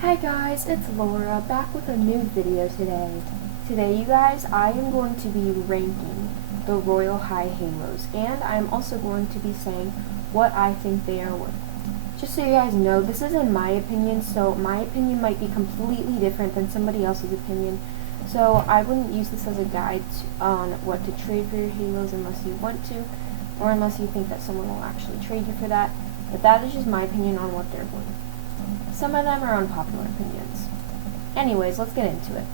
Hi guys, it's Laura back with a new video today. Today, you guys, I am going to be ranking the Royal High Halos, and I'm also going to be saying what I think they are worth. Just so you guys know, this is in my opinion, so my opinion might be completely different than somebody else's opinion. So I wouldn't use this as a guide on what to trade for your Halos unless you want to, or unless you think that someone will actually trade you for that. But that is just my opinion on what they're worth. Some of them are unpopular opinions. Anyways, let's get into it.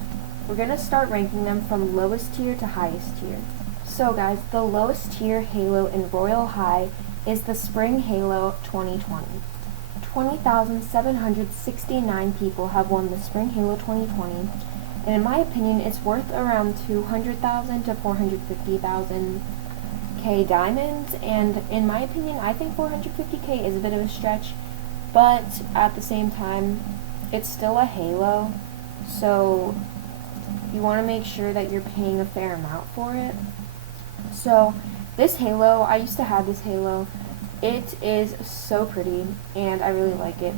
We're going to start ranking them from lowest tier to highest tier. So guys, the lowest tier Halo in Royal High is the Spring Halo 2020. 20,769 people have won the Spring Halo 2020, and in my opinion, it's worth around 200,000 to 450,000 K diamonds, and in my opinion, I think 450K is a bit of a stretch. But at the same time, it's still a Halo, so you want to make sure that you're paying a fair amount for it. So this Halo, I used to have this Halo. It is so pretty, and I really like it.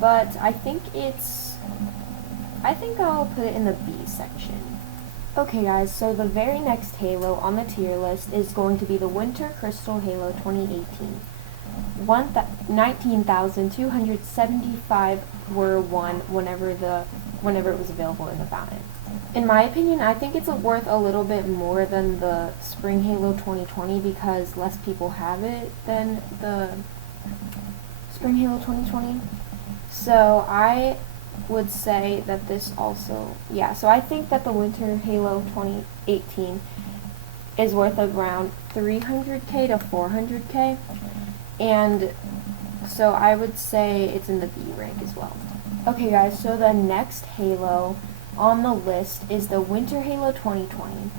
But I think I'll put it in the B section. Okay guys, so the very next Halo on the tier list is going to be the Winter Crystal Halo 2018. 19,275 were won whenever it was available in the fountain. In my opinion, I think it's worth a little bit more than the Spring Halo 2020 because less people have it than the Spring Halo 2020. So I would say that this also, so I think that the Winter Halo 2018 is worth around 300K to 400K. And so I would say it's in the B rank as well. Okay guys, so the next Halo on the list is the Winter Halo 2020.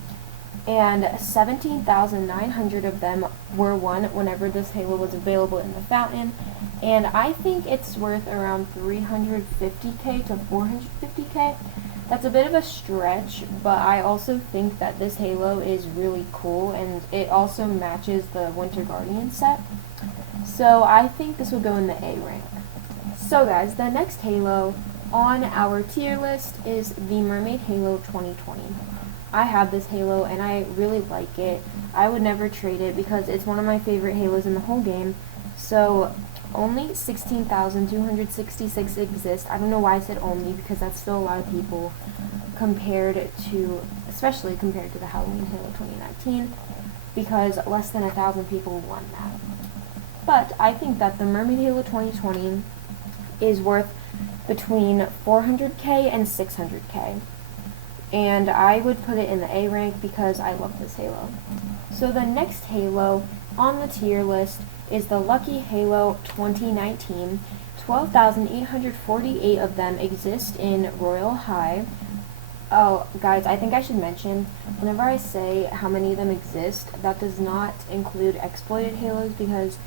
And 17,900 of them were won whenever this Halo was available in the fountain. And I think it's worth around 350K to 450K. That's a bit of a stretch, but I also think that this Halo is really cool, and it also matches the Winter Guardian set. So I think this will go in the A rank. So guys, the next Halo on our tier list is the Mermaid Halo 2020. I have this Halo and I really like it. I would never trade it because it's one of my favorite Halos in the whole game. So only 16,266 exist. I don't know why I said only because that's still a lot of people especially compared to the Halloween Halo 2019, because less than 1,000 people won that. But I think that the Mermaid Halo 2020 is worth between 400K and 600K. And I would put it in the A rank because I love this Halo. So the next Halo on the tier list is the Lucky Halo 2019. 12,848 of them exist in Royal High. Oh, guys, I think I should mention, whenever I say how many of them exist, that does not include exploited Halos because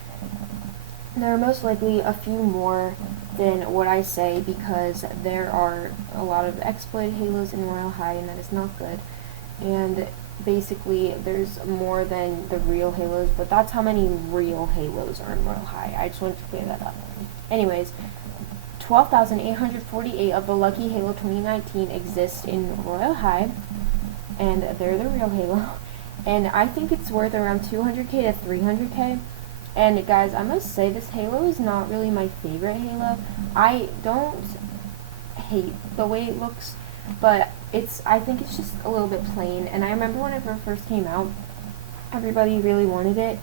there are most likely a few more than what I say because there are a lot of exploited Halos in Royal High, and that is not good. And basically, there's more than the real Halos, but that's how many real Halos are in Royal High. I just wanted to clear that up. Anyways, 12,848 of the Lucky Halo 2019 exist in Royal High, and they're the real Halo. And I think it's worth around 200K to 300K. And guys, I must say this Halo is not really my favorite Halo. I don't hate the way it looks, but I think it's just a little bit plain. And I remember whenever it first came out, everybody really wanted it,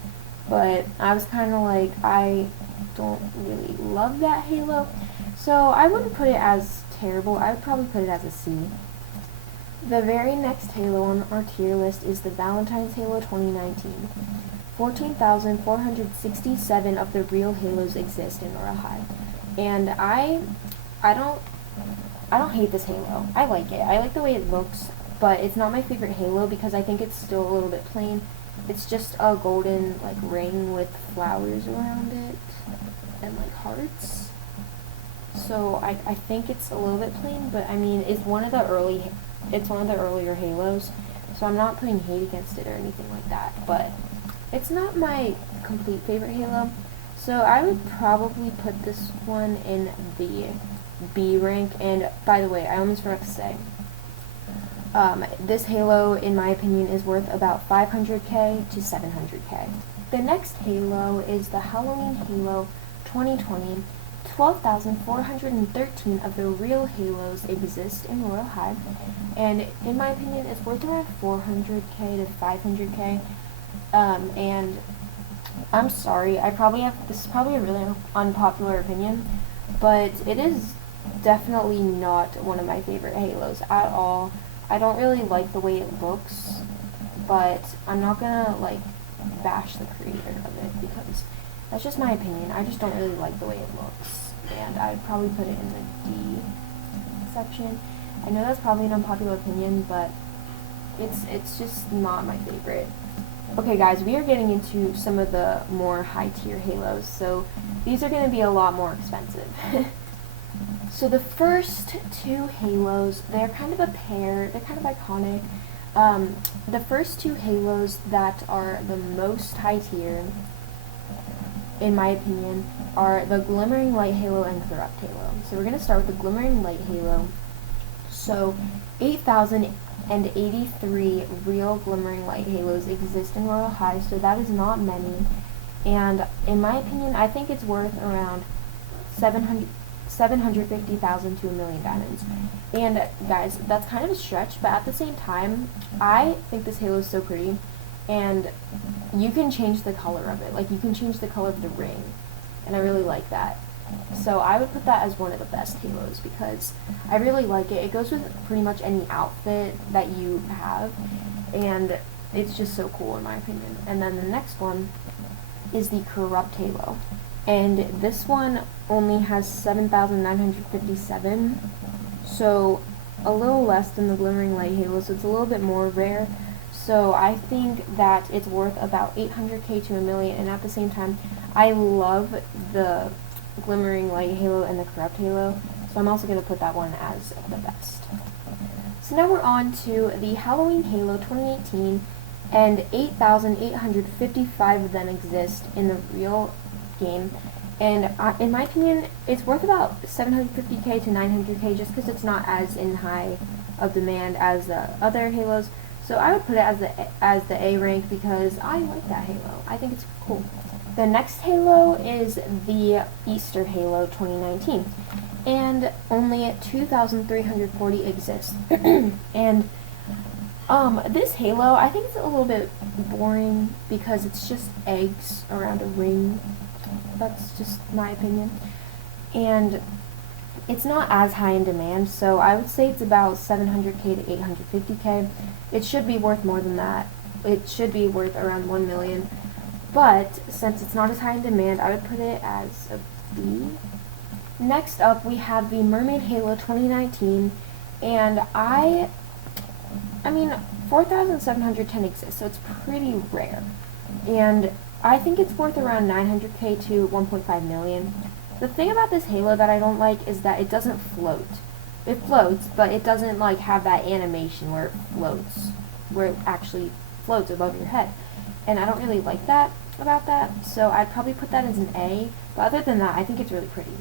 but I was kind of like, I don't really love that Halo. So I wouldn't put it as terrible. I would probably put it as a C. The very next Halo on our tier list is the Valentine's Halo 2019. 14,467 of the real Halos exist in Royal High. And I don't hate this Halo. I like it. I like the way it looks, but it's not my favorite Halo because I think it's still a little bit plain. It's just a golden ring with flowers around it and hearts. So I think it's a little bit plain, but I mean it's one of the earlier Halos, so I'm not putting hate against it or anything like that, but it's not my complete favorite Halo, so I would probably put this one in the B rank. And by the way, I almost forgot to say, this Halo, in my opinion, is worth about 500k to 700k. The next Halo is the Halloween Halo 2020. 12,413 of the real Halos exist in Royal High, and in my opinion, it's worth around 400k to 500k. And I'm sorry, this is probably a really unpopular opinion, but it is definitely not one of my favorite Halos at all. I don't really like the way it looks, but I'm not gonna like bash the creator of it because that's just my opinion. I just don't really like the way it looks, and I'd probably put it in the D section. I know that's probably an unpopular opinion, but it's just not my favorite. Okay guys, we are getting into some of the more high tier Halos, so these are going to be a lot more expensive. So the first two Halos, they're kind of a pair, they're kind of iconic. The first two Halos that are the most high tier, in my opinion, are the Glimmering Light Halo and Corrupt Halo. So we're going to start with the Glimmering Light Halo. So 8,083 real Glimmering Light Halos exist in Royal High, so that is not many. And in my opinion, I think it's worth around 750,000 to 1,000,000 diamonds. And guys, that's kind of a stretch, but at the same time, I think this Halo is so pretty, and you can change the color of it. Like, you can change the color of the ring, and I really like that. So I would put that as one of the best Halos because I really like it. It goes with pretty much any outfit that you have, and it's just so cool in my opinion. And then the next one is the Corrupt Halo, and this one only has 7,957, so a little less than the Glimmering Light Halo, so it's a little bit more rare. So I think that it's worth about 800k to 1,000,000, and at the same time, I love the Glimmering Light Halo and the Corrupt Halo, so I'm also going to put that one as the best. So now we're on to the Halloween Halo 2018, and 8,855 of them exist in the real game, and in my opinion, it's worth about 750k to 900k just because it's not as in high of demand as the other Halos. So I would put it as the A rank because I like that Halo. I think it's cool. The next Halo is the Easter Halo 2019, and only 2,340 exist. And this Halo, I think it's a little bit boring because it's just eggs around a ring. That's just my opinion. And it's not as high in demand, so I would say it's about 700k to 850k. It should be worth more than that. It should be worth around 1,000,000. But since it's not as high in demand, I would put it as a B. Next up, we have the Mermaid Halo 2019, and I mean, 4,710 exists, so it's pretty rare. And I think it's worth around 900k to 1.5 million. The thing about this Halo that I don't like is that it doesn't float. It floats, but it doesn't like have that animation where it floats, where it actually floats above your head. And I don't really like that about that, so I'd probably put that as an A, but other than that, I think it's really pretty.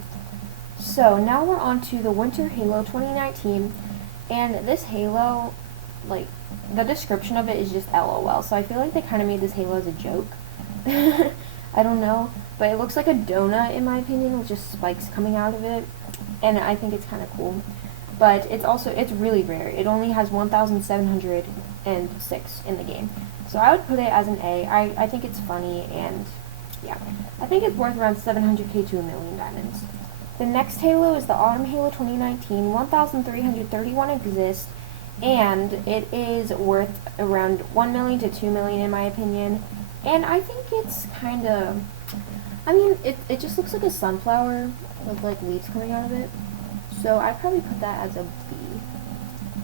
So now we're on to the Winter Halo 2019, and this Halo, like, the description of it is just LOL, so I feel like they kind of made this Halo as a joke. I don't know, but it looks like a donut in my opinion with just spikes coming out of it, and I think it's kind of cool. But it's really rare. It only has 1,706 in the game. So I would put it as an A. I think it's funny, and yeah. I think it's worth around 700k to 1,000,000 diamonds. The next Halo is the Autumn Halo 2019. 1,331 exist, and it is worth around 1,000,000 to 2,000,000 in my opinion. And I think it's kind of, I mean, it just looks like a sunflower with like leaves coming out of it. So I'd probably put that as a B.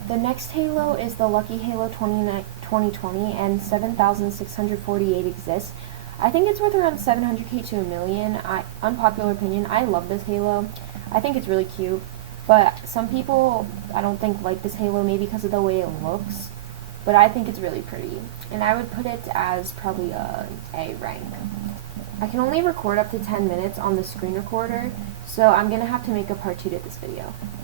The next Halo is the Lucky Halo 2020, and 7,648 exists. I think it's worth around 700k to 1,000,000. Unpopular opinion, I love this Halo. I think it's really cute, but some people, I don't think, like this Halo, maybe because of the way it looks, but I think it's really pretty, and I would put it as probably a A rank. I can only record up to 10 minutes on the screen recorder, So I'm going to have to make a part 2 to this video. Bye!